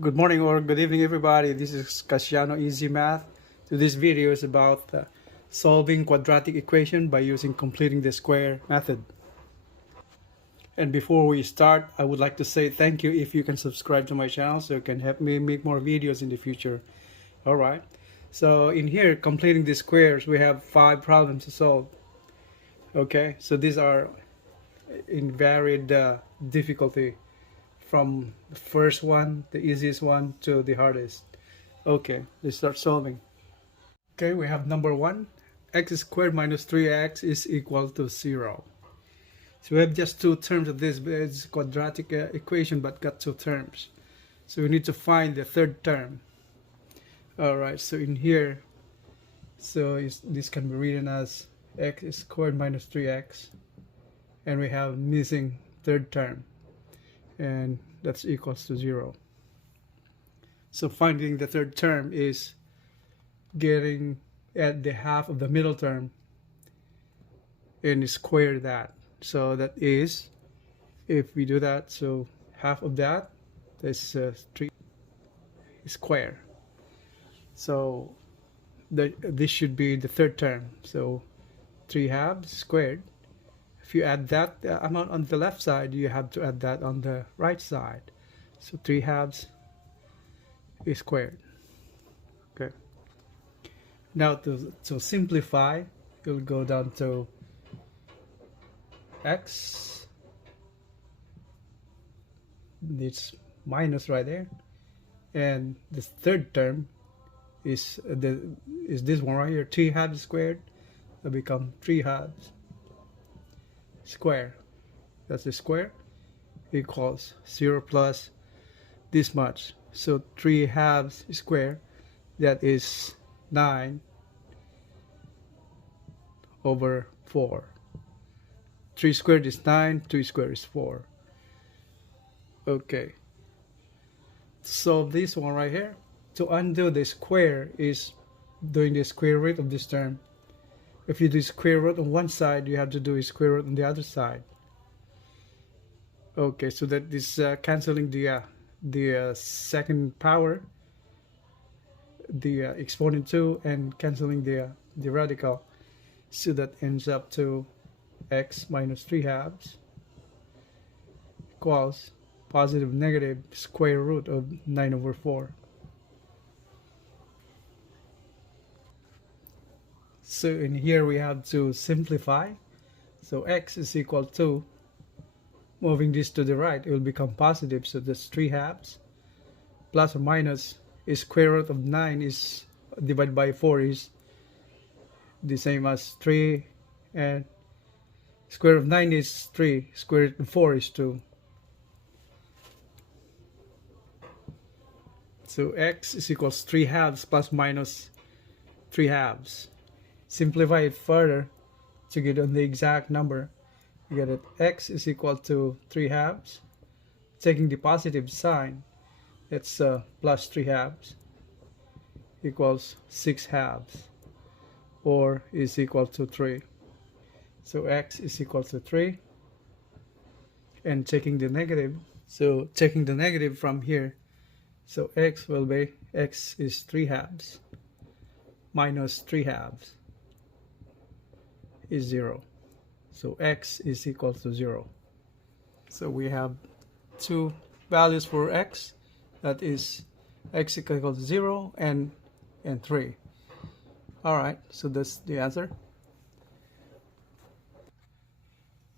Good morning or good evening, everybody. This is Kasyanno EZMath. So this video is about solving quadratic equation by using completing the square method. And before we start, I would like to say thank you if you can subscribe to my channel so you can help me make more videos in the future. Alright, so in here, completing the squares, we have 5 problems to solve. Okay, so these are in varied difficulty, from the first one, the easiest one, to the hardest. Okay, let's start solving. Okay, we have number 1. X squared minus 3x is equal to 0. So we have just 2 terms of this. It's a quadratic equation but got 2 terms. So we need to find the third term. Alright, so in here, this can be written as x squared minus 3x. And we have missing third term. And that's equals to 0. So finding the third term is getting at the half of the middle term and square that. So that is, if we do that, so half of that is 3 square. So this should be the third term. So 3 halves squared. If you add that amount on the left side, you have to add that on the right side. So 3 halves is squared. Okay. Now to simplify, you'll go down to x. It's minus right there, and the third term is this one right here. 3 halves squared will become 3 halves square. That's the square equals 0 plus this much. So 3 halves square, that is 9 over 4. 3 squared is 9, 3 squared is 4. Okay. So this one right here, to undo the square is doing the square root of this term. If you do square root on one side, you have to do a square root on the other side. Okay, so that is canceling the second power, the exponent 2, and canceling the radical. So that ends up to x minus 3 halves equals positive negative square root of 9 over 4. So in here we have to simplify. So x is equal to, moving this to the right, it will become positive. So that's 3 halves plus or minus is square root of 9 is divided by 4 is the same as 3, and square root of 9 is 3, square root of 4 is 2. So x is equals 3 halves plus minus 3 halves. Simplify it further to get on the exact number. You get it, x is equal to 3 halves. Taking the positive sign, it's plus 3 halves equals 6 halves, or is equal to 3. So x is equal to 3. And taking the negative, so taking the negative from here, so x will be, x is 3 halves minus 3 halves is 0. So x is equal to 0. So we have 2 values for x. That is x equals 0 and 3. Alright, so that's the answer.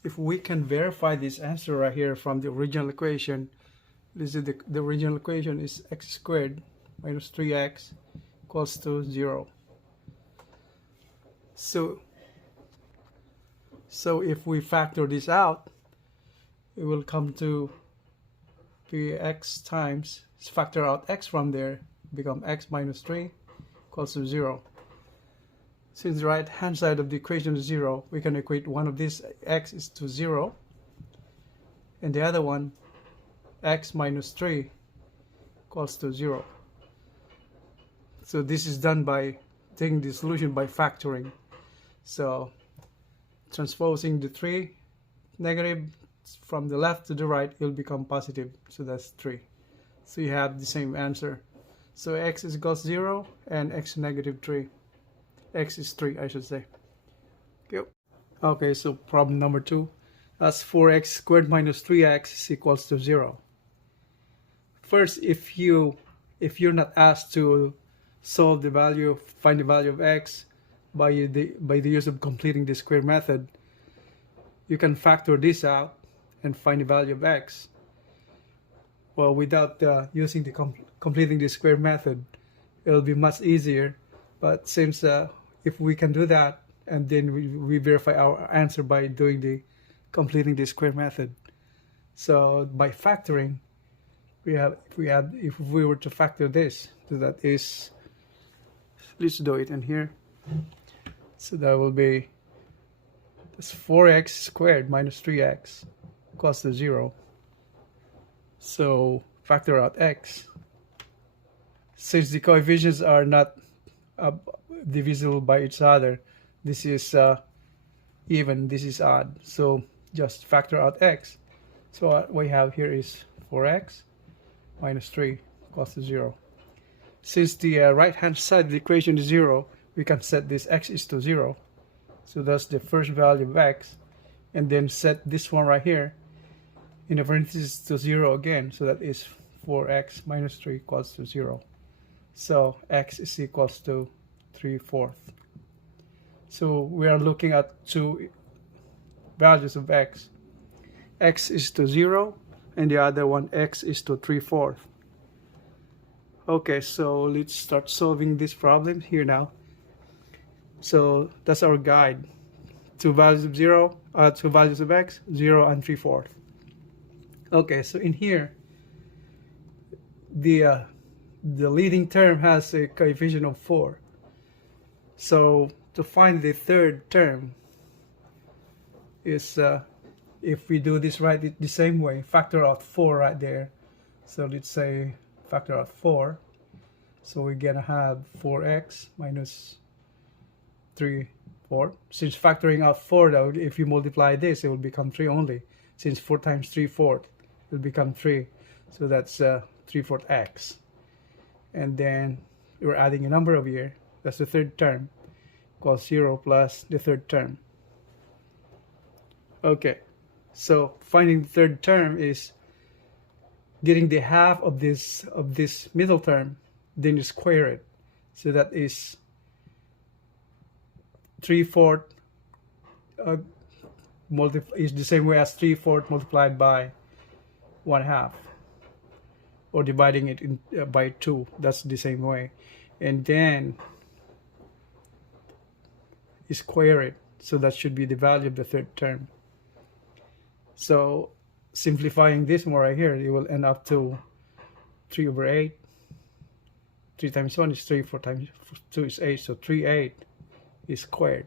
If we can verify this answer right here from the original equation, this is the original equation is x squared minus 3x equals to 0. So if we factor this out, it will come to x times, factor out x from there, become x minus 3 equals to 0. Since the right hand side of the equation is 0, we can equate one of these x is to 0, and the other one, x minus 3 equals to 0. So this is done by taking the solution by factoring. So transposing the 3 negative from the left to the right, it will become positive. So that's 3. So you have the same answer. So x is equals 0 and x is negative 3. X is 3, I should say. Yep. Okay, so problem number 2. That's 4x squared minus 3x is equals to 0. First, if you're not asked to solve the value, find the value of x by the use of completing the square method, you can factor this out and find the value of x. Well, without using the completing the square method, it'll be much easier. But since if we can do that, and then we verify our answer by doing the completing the square method. So by factoring, if we were to factor this, so that is, let's do it in here. So that will be this 4x squared minus 3x equals to 0. So factor out x. Since the coefficients are not divisible by each other, this is even, this is odd. So just factor out x. So what we have here is 4x minus 3 equals to 0. Since the right hand side of the equation is 0, we can set this x is to 0. So that's the first value of x. And then set this one right here in the parentheses to 0 again. So that is 4x minus 3 equals to 0. So x is equals to 3/4. So we are looking at two values of x. X is to 0 and the other one x is to 3/4. Okay, so let's start solving this problem here now. So that's our guide. Two values of two values of x, 0 and 3/4. Okay, so in here, the leading term has a coefficient of 4. So to find the third term is, if we do this right the same way, factor out 4 right there. So let's say factor out 4. So we're gonna have 4x minus 3/4. Since factoring out 4, though, if you multiply this, it will become 3 only. Since 4 times 3/4 will become 3. So that's 3/4 x. And then we're adding a number over here. That's the third term. Equals 0 plus the third term. Okay. So finding the third term is getting the half of this middle term, then you square it. So that is 3/4 is the same way as 3/4 multiplied by 1/2, or dividing it in by 2. That's the same way. And then you square it. So that should be the value of the third term. So simplifying this one right here, it will end up to 3/8. 3 times 1 is 3, 4 times 2 is 8, so 3/8 is squared.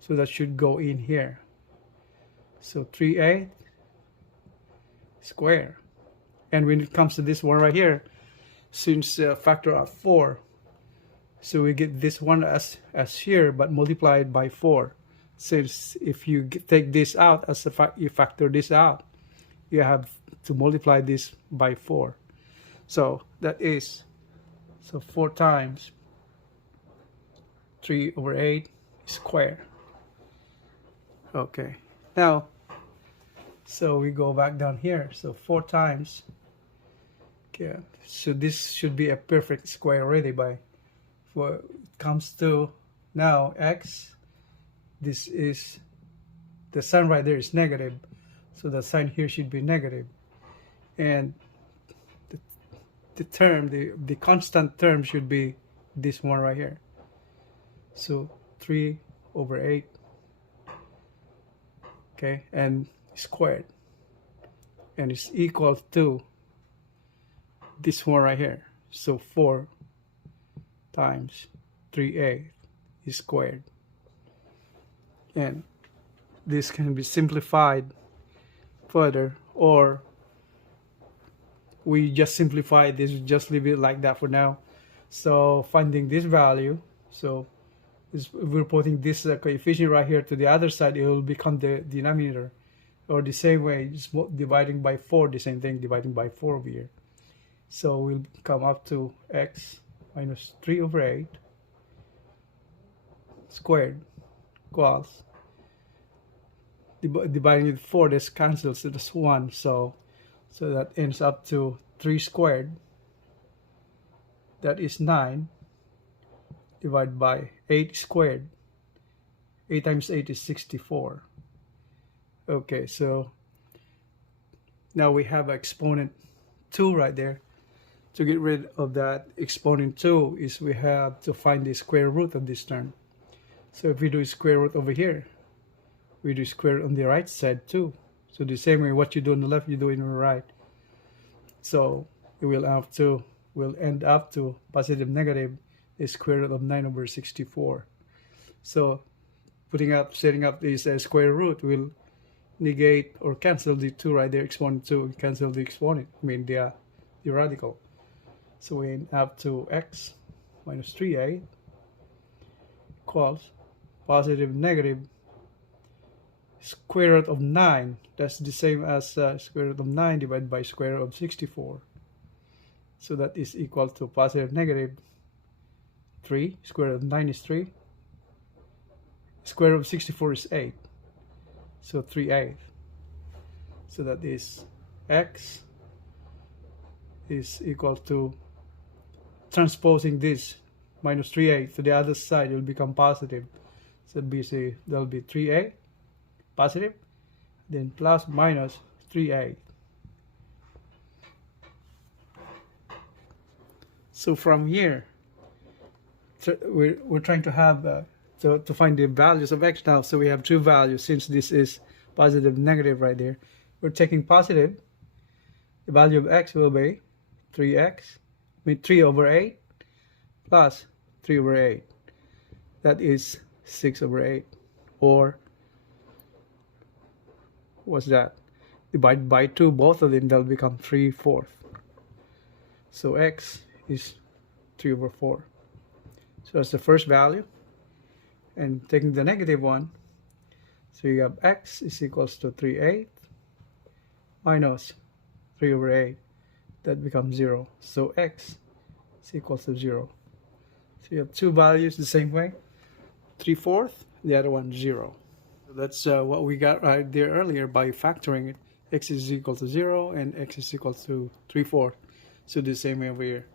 So that should go in here. So 3/8 square. And when it comes to this one right here, since factor out 4, so we get this one as here, but multiplied by 4. Since if you take this out as you factor this out, you have to multiply this by 4. So that is, so 4 times 3/8 square. Okay, now so we go back down here. So 4 times, okay, so this should be a perfect square already. By for it comes to now x, this is the sign right there is negative, so the sign here should be negative, and the term, the constant term should be this one right here. So 3/8, okay, and squared, and it's equal to this one right here. So 4 times 3/8 is squared, and this can be simplified further, or we just simplify this, just leave it like that for now. So finding this value, so if we're putting this coefficient right here to the other side, it will become the denominator, or the same way, just dividing by 4, the same thing, dividing by 4 over here. So we'll come up to x minus 3 over 8 squared equals, dividing with 4, this cancels, so that's 1, so that ends up to 3 squared, that is 9, divided by 8 squared. 8 times 8 is 64. Okay, so now we have exponent 2 right there. To get rid of that exponent 2 is we have to find the square root of this term. So if we do square root over here, we do square root on the right side too. So the same way what you do on the left, you do on the right. So it will end up to positive negative the square root of 9 over 64. So setting up this square root will negate or cancel the 2 right there, exponent 2, cancel the exponent, I mean the radical. So we end up to x minus 3a equals positive negative square root of 9. That's the same as square root of 9 divided by square root of 64. So that is equal to positive negative 3. Square root of 9 is 3. Square root of 64 is 8. So 3/8. So that is x is equal to, transposing this minus 3/8 to the other side, it will become positive. So that will be 3a positive, then plus minus 3a. So from here, we're trying to have to find the values of x now. So we have two values, since this is positive negative right there. We're taking positive. The value of x will be 3x, 3 over 8 plus 3 over 8. That is 6 over 8. Or what's that? Divide by 2, both of them, they'll become 3/4. So x is 3 over 4. So that's the first value. And taking the negative one, so you have x is equals to 3/8 minus 3 over 8. That becomes 0. So x is equals to 0. So you have two values the same way. 3/4, the other one 0. So that's what we got right there earlier by factoring it. X is equal to 0 and x is equal to 3/4. So the same way over here.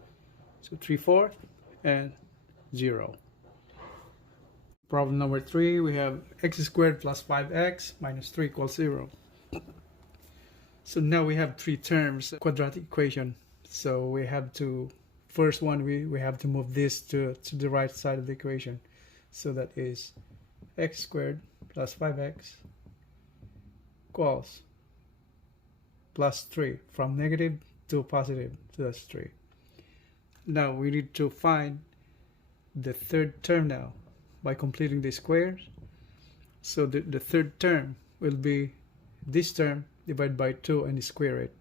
So 3/4 and 0. Problem number 3, we have x squared plus 5x minus 3 equals 0. So now we have three terms, quadratic equation. So we have to, first one, we have to move this to the right side of the equation. So that is x squared plus 5x equals plus 3, from negative to positive, so that's 3. Now we need to find the third term now by completing the squares. So the third term will be this term divided by 2 and square it.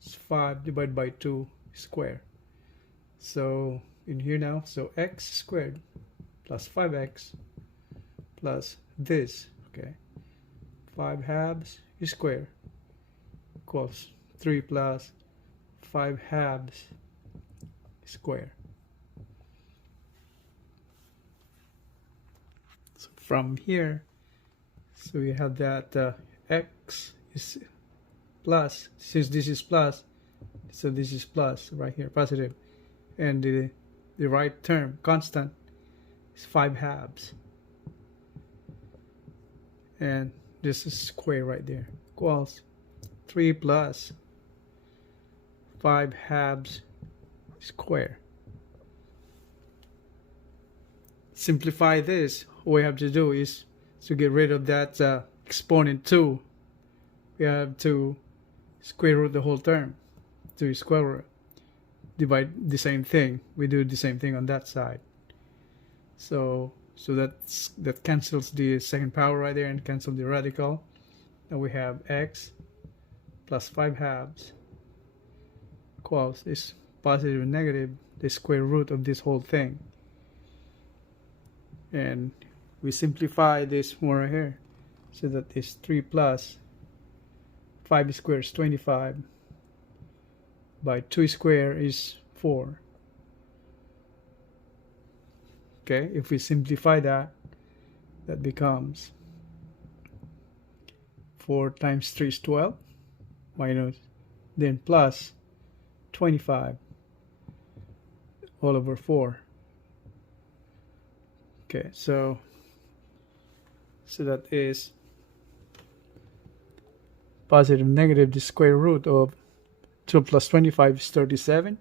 It's 5 divided by 2 square. So in here now, so x squared plus 5x plus this, okay, 5 halves square equals 3 plus 5 halves square. So from here, so we have that x is plus, since this is plus, so this is plus right here, positive, and the right term, constant, is 5 halves, and this is square right there, equals 3 plus 5 halves square. Simplify this, what we have to do is to get rid of that exponent 2, we have to square root the whole term. To square root, divide the same thing, we do the same thing on that side. So that cancels the second power right there and cancel the radical. Now we have x plus 5 halves equals this positive and negative, the square root of this whole thing. And we simplify this more right here, so that is 3 plus 5 squared is 25 by 2 square is 4. Okay, if we simplify that, that becomes 4 times 3 is 12, minus, then plus 25 all over 4. Okay, so that is positive negative, the square root of 2 plus 25 is 37,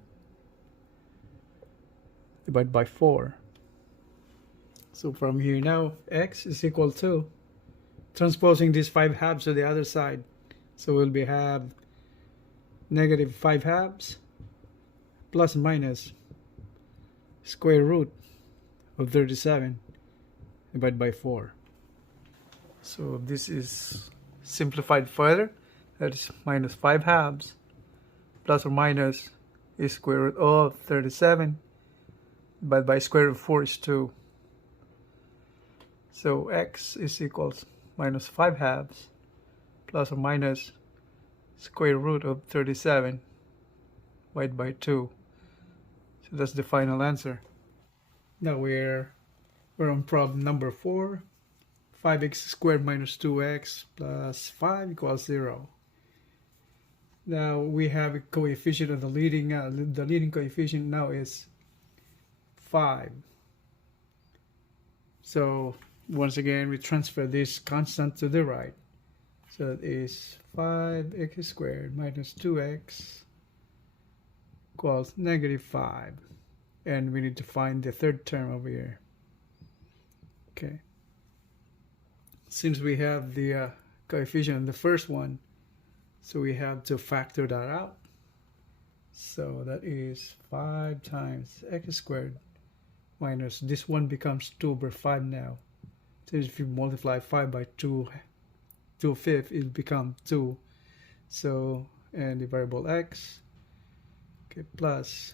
divided by 4. So from here now, x is equal to, transposing these 5 halves to the other side. So we'll be have negative 5 halves plus minus square root of 37 divided by 4. So this is simplified further. That is minus 5 halves plus or minus is square root of 37 divided by square root of 4 is 2. So x is equals minus 5 halves plus or minus square root of 37 divided by 2. So that's the final answer. Now we're on problem number 4. 5x squared minus 2x plus 5 equals 0. Now we have a coefficient of the leading coefficient now is 5. So once again, we transfer this constant to the right. So it is 5x squared minus 2x equals negative 5. And we need to find the third term over here. Okay. Since we have the coefficient in the first one, so we have to factor that out. So that is 5 times x squared minus, this one becomes 2 over 5 now. So if you multiply 5 by 2/5, it becomes 2. So, and the variable x, okay, plus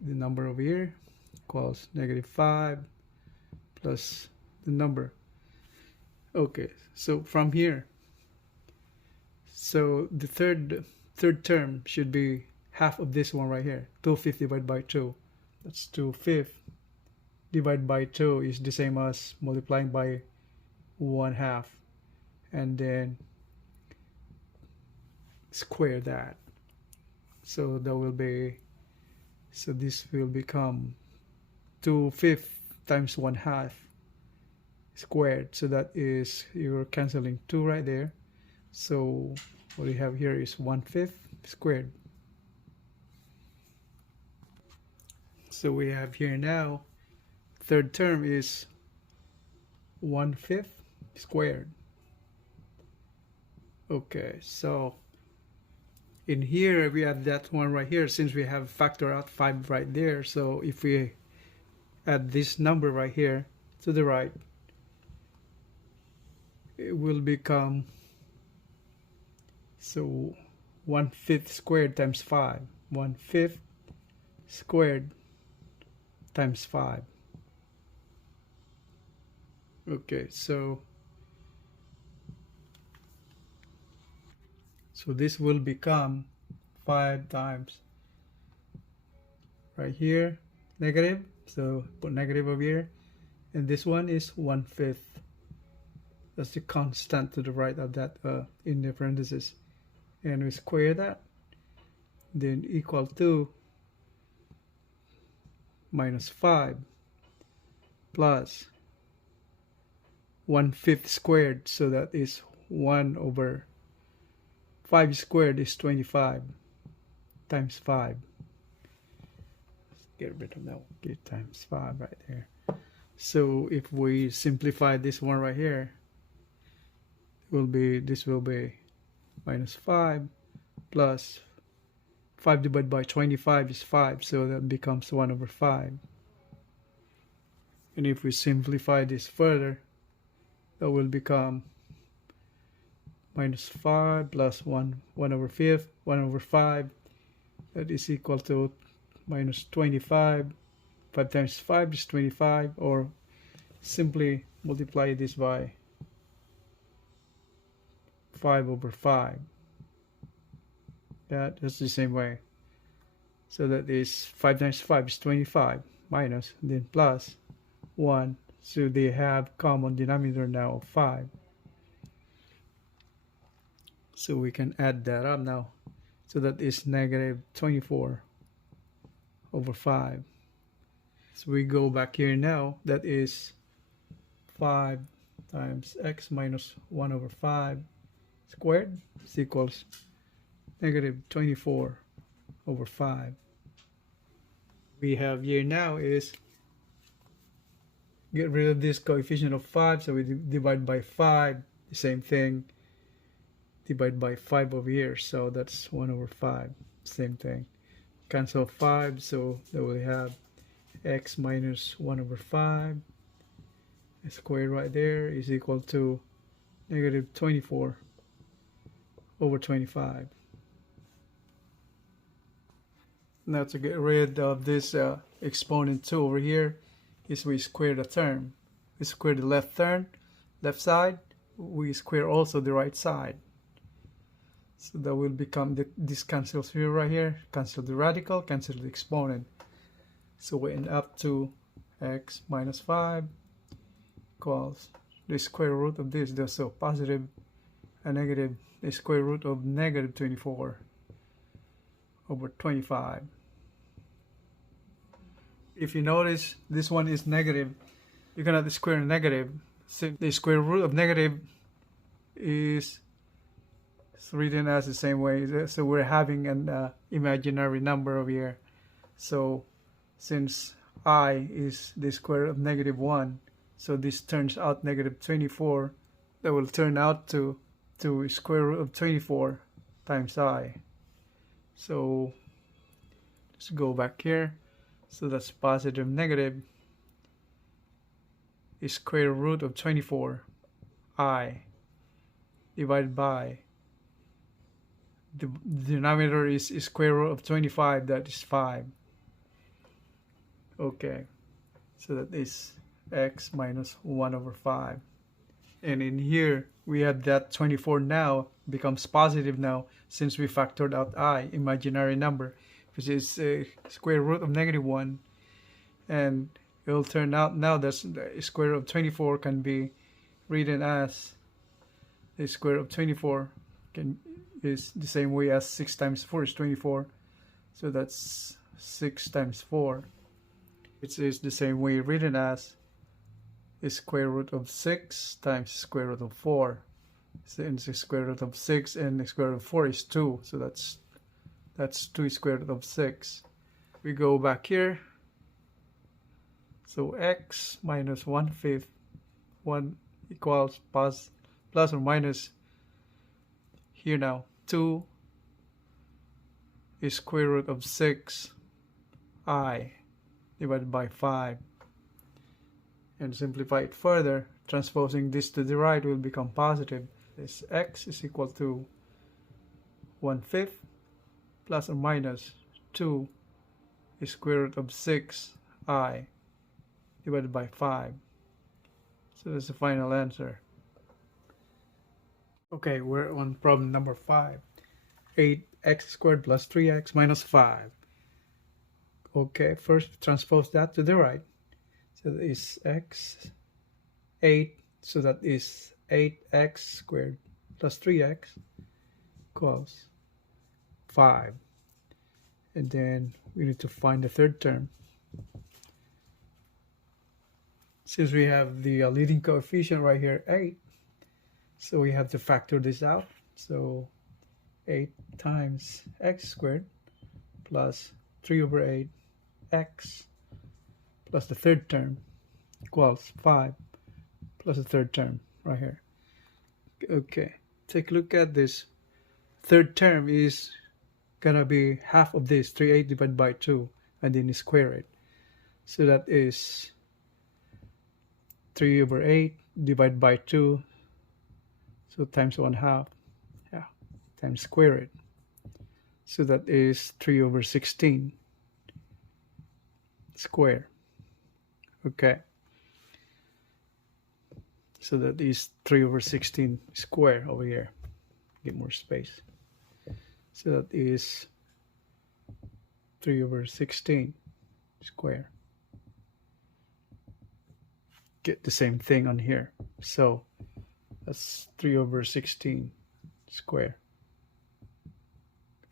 the number over here equals negative 5 plus the number. Okay, so from here, so the third term should be half of this one right here. 2/5 divided by 2. That's 2/5 divided by 2 is the same as multiplying by 1/2, and then square that. So that will be, so this will become 2/5 times 1/2 squared. So that is, you're canceling 2 right there. So what we have here is 1/5 squared. So we have here now, third term is 1/5 squared. Okay, so in here we have that one right here, since we have factor out 5 right there. So if we add this number right here to the right, it will become, so 1/5 squared times 5. 1/5 squared times 5. Okay, so this will become 5 times right here negative, so put negative over here, and this one is 1/5. That's the constant to the right of that in the parentheses, and we square that, then equal to minus 5 plus 1/5 squared, so that is 1 over 5 squared is 25 times 5. Let's get rid of that one. Get times 5 right there. So if we simplify this one right here, this will be minus 5 plus 5 divided by 25 is 5, so that becomes 1 over 5. And if we simplify this further, that will become minus 5 plus 1 over 5, that is equal to minus 25. 5 times 5 is 25, or simply multiply this by 5 over 5, that, just the same way. So that is 5 times 5 is 25, minus, then plus 1. So they have common denominator now of 5. So we can add that up now. So that is negative 24 over 5. So we go back here now. That is 5 times x minus 1 over 5 squared is equals negative 24 over 5. We have here now is get rid of this coefficient of 5, so we divide by 5, the same thing, divide by 5 over here, so that's 1 over 5, same thing. Cancel 5, so that we have x minus 1 over 5 squared right there is equal to negative 24 over 25. Now to get rid of this exponent 2 over here is we square the term. We square the left side, we square also the right side. So that will become, this cancels here right here, cancel the radical, cancel the exponent. So we end up to x minus 5 equals the square root of this, so positive and negative, the square root of negative 24 over 25. If you notice, this one is negative. You cannot square negative. So the square root of negative is written as the same way. So we're having an imaginary number over here. So since I is the square root of negative 1, so this turns out negative 24. That will turn out to square root of 24 times I. So let's go back here. So that's positive negative is square root of 24 I divided by the denominator is square root of 25, that is 5. Okay, so that is x minus 1 over 5. And in here we have that 24 now becomes positive now since we factored out I, imaginary number, which is square root of negative 1, and it will turn out now that the square root of 24 can be written as the square root of 24 is the same way as 6 times 4 is 24, so that's 6 times 4, which is the same way written as the square root of 6 times square root of 4. Since the square root of 6 and the square root of 4 is 2, so that's 2 square root of 6. We go back here. So x minus 1/5, 1 equals plus or minus, here now, 2 is square root of 6 I divided by 5. And simplify it further, transposing this to the right will become positive. This x is equal to 1/5 plus or minus 2 is square root of 6 I divided by 5. So that's the final answer. Okay, we're on problem number 5. 8x squared plus 3x minus 5. Okay, first transpose that to the right. So that is x 8, so that is 8x squared plus 3x equals 5. And then we need to find the third term. Since we have the leading coefficient right here, 8, so we have to factor this out. So 8 times x squared plus 3 over 8 x plus the third term equals 5 plus the third term right here. Okay, take a look at this. Third term is gonna be half of this, 3/8 divided by 2, and then you square it. So that is 3 over 8 divided by 2, so times 1/2, yeah, times square it. So that is 3 over 16 square. Okay, so that is 3 over 16 square over here. Get more space. So that is 3 over 16 square. Get the same thing on here. So that's 3 over 16 square.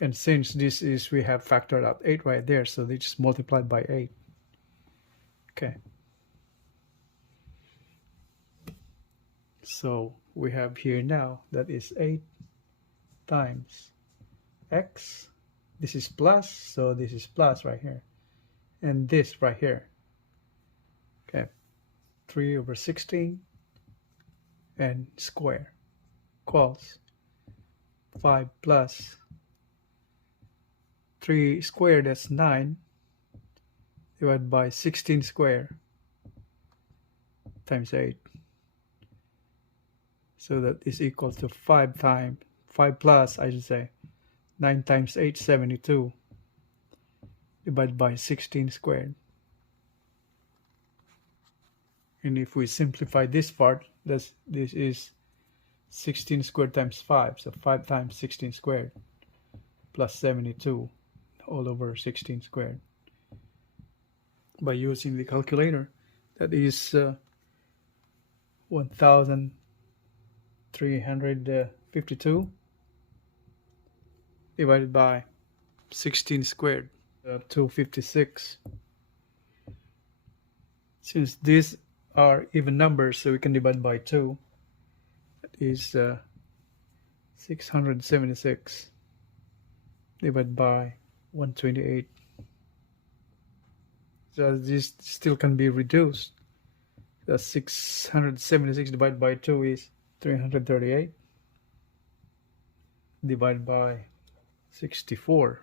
And since this is, we have factored out 8 right there, so they just multiplied by 8. Okay. So we have here now, that is 8 times x. This is plus, so this is plus right here. And this right here. Okay. 3 over 16 and square equals 5 plus 3 squared, that's 9, divided by 16 square times 8. So that is equal to 5 plus, I should say, 9 times 8, 72, divided by 16 squared. And if we simplify this part, this is 16 squared times 5, so 5 times 16 squared plus 72 all over 16 squared. By using the calculator, that is 1,352 divided by 16 squared, 256. Since these are even numbers, so we can divide by 2. That is 676 divided by 128. So this still can be reduced. The 676 divided by 2 is 338 divided by 64.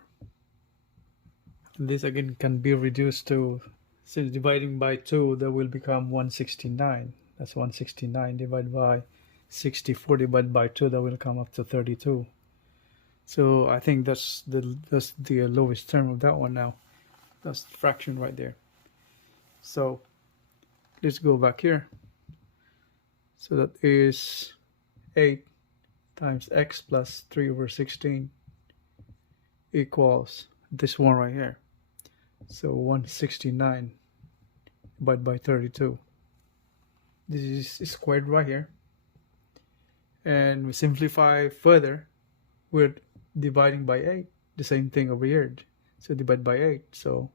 And this again can be reduced to, since dividing by 2, that will become 169. That's 169 divided by 64 divided by 2, that will come up to 32. So I think that's the lowest term of that one now. That's the fraction right there. So let's go back here. So that is 8 times x plus 3 over 16 equals this one right here. So 169 divided by 32. This is squared right here. And we simplify further. We're dividing by 8. The same thing over here. So divide by 8. So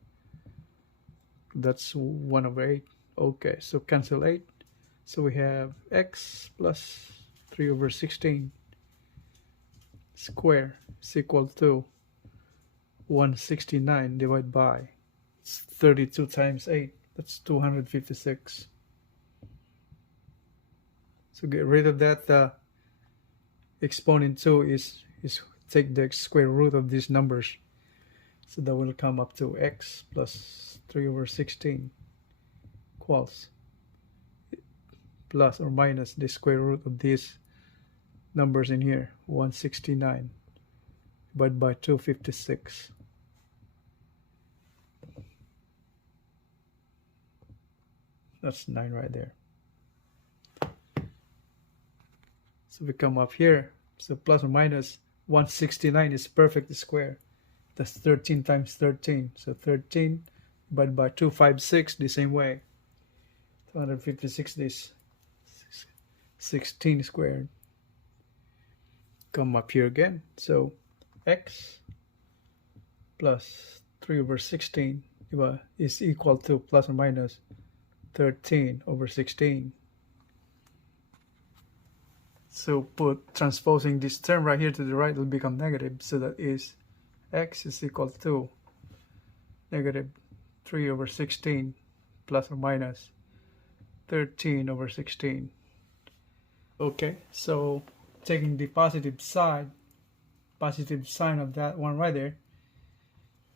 that's 1 over 8. Okay, so cancel 8. So we have x plus 3 over 16 square is equal to 169 divided by 32 times 8. That's 256. So get rid of that exponent 2 is take the square root of these numbers. So that will come up to x plus 3 over 16 equals plus or minus the square root of these numbers in here, 169 divided by 256. That's 9 right there. So we come up here. So plus or minus 169 is perfect square. That's 13 times 13. So 13 divided by 256 the same way. 256 is 16 squared. Come up here again. So x plus 3 over 16 is equal to plus or minus 13 over 16. So transposing this term right here to the right will become negative. So that is x is equal to negative 3 over 16 plus or minus 13 over 16. Okay, so taking the positive sign of that one right there,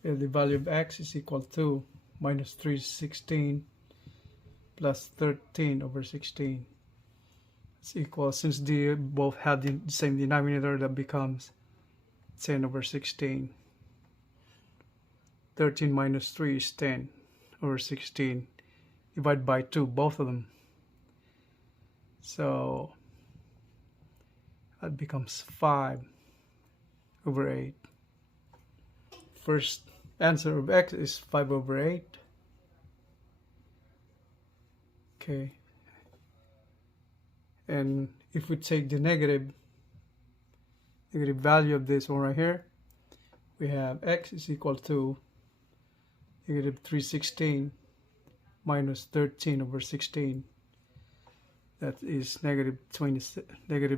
the value of x is equal to minus 316 plus 13 over 16. It's equal, since they both have the same denominator, that becomes 10 over 16. 13 minus 3 is 10 over 16. Divide by 2, both of them. So that becomes 5 over 8. first answer of x is 5/8. Okay. And if we take the negative value of this one right here, we have x is equal to negative 316 minus 13/16. That is negative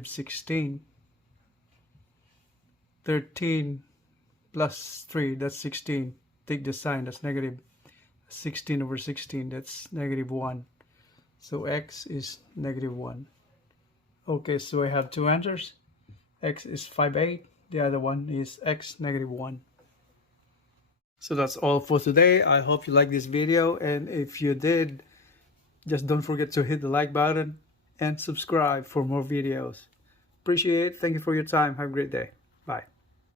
16. 13 plus 3, that's 16. Take the sign, that's negative 16/16. That's negative 1. So x is negative 1. Okay, so I have two answers. X is 5/8. The other one is x negative 1. So that's all for today. I hope you liked this video, and if you did, just don't forget to hit the like button and subscribe for more videos. Appreciate it. Thank you for your time. Have a great day.